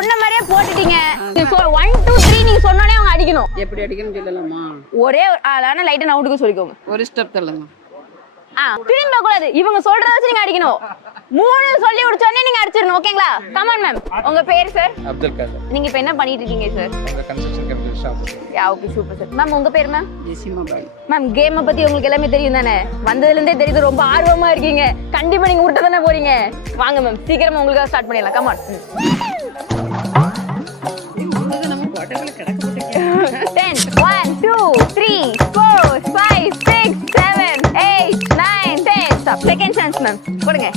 சொன்ன மாதிரியே போட்டுட்டீங்க. 1 2 3 நீங்க சொன்னோனே அவங்க அடிக்கணும். எப்படி அடிக்கணும் சொல்லலாமா? ஒரே ஆளான லைட்டா நவுட்டுக்கு சொல்லிக்கோங்க. ஒரு ஸ்டெப் தள்ளுங்க. திரும்பி பார்க்க கூடாது. இவங்க சொல்றத வச்சு நீங்க அடிக்கணும். 3 சொல்லி முடிச்சோனே நீங்க அடிச்சிரணும். ஓகேங்களா? Come on ma'am. உங்க பேர் சார்? அப்துல் காதர். நீங்க இப்போ என்ன பண்ணிட்டு இருக்கீங்க சார்? உங்க construction company shop. Yeah okay super sir. Ma'am உங்க பேர் மேம்? ஜெசிமா பாய். மேம் கேமை பத்தி உங்களுக்கு எல்லாமே தெரியும் தானே? வந்ததுல இருந்தே தெரியுது, ரொம்ப ஆர்வமா இருக்கீங்க. கண்டிப்பா நீங்க விட்டு தானே போறீங்க. வாங்க மேம் சீக்கிரமா உங்களுக்காக ஸ்டார்ட் பண்ணிடலாம். Come on. 10 1 2 3 4 5 6 7 8 9 10 stop. Second chance ma'am போடுங்க.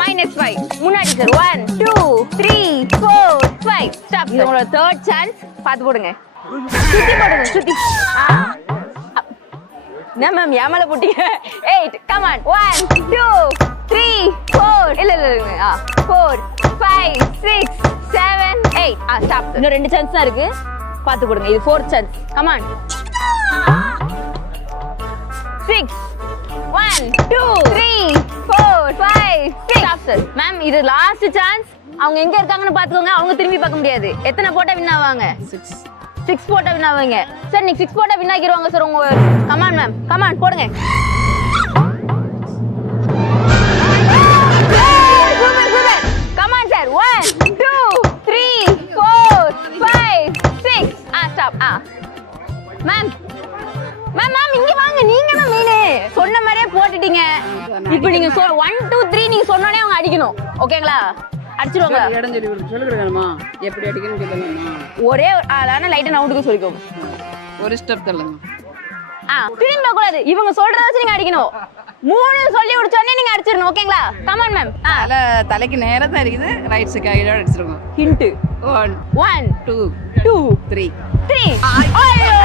-5 முன்னாடி சார். 1 2 3 4 5 ஸ்டாப். இது உங்களோட தேர்ட் சான்ஸ். பாத்து போடுங்க. சுத்தி போடுங்க சுத்தி. என்ன மேம் ஏமால போட்டீங்க? 8 கம் ஆன். 1 2 3 4 இல்ல 4 5 6 7 8 ஸ்டாப். இன்னும் 2 சான்ஸ் தான் இருக்கு. பாத்து போடுங்க. இது 4th chance. Come on. 6 1 2 3 4 5 6 stop sir. Ma'am இது லாஸ்ட் சான்ஸ். அவங்க எங்க இருக்காங்கன்னு பாத்துக்கோங்க. அவங்க திரும்பி பார்க்க முடியாது. எத்தனை போட்டா வின் ஆவாங்க? 6 போட்டா வின் ஆவாங்க சார். நீங்க 6 போட்டா வின் ஆகிடுவாங்க சார். உங்க கமான் மேம் கமான் போடுங்க. Super super. Come on sir. 1 2 3 4 5 6 stop. Ma'am ma'am ma'am இங்க வாங்க. நீங்க தான் மெயின். சொன்ன மாதிரியே போட்டுட்டீங்க. இப்போ நீங்க 1 2 3 நீங்க சொன்னோனே அவங்க அடிக்கணும். ஓகேங்களா? அடிச்சிருவாங்க. இடம் சொல்லி சொல்லுங்க. எப்படி அடிக்கணும் சொல்லலாமா? ஒரே ஆளான லைட்டா நவுட்டுக்கு சொல்லிக்கோங்க. ஒரு ஸ்டெப் தள்ளுங்க. திரும்பி பார்க்க கூடாது. இவங்க சொல்றத வச்சு நீங்க அடிக்கணும். 3 சொல்லி முடிச்சோனே நீங்க அடிச்சிரணும். ஓகேங்களா? Come on ma'am. தலைக்கு நேரா தான் இருக்குது. ரைட் சைடு கையில அடிச்சிருங்க. ஹிண்ட் 1 1 2 2 3 3 ஐயோ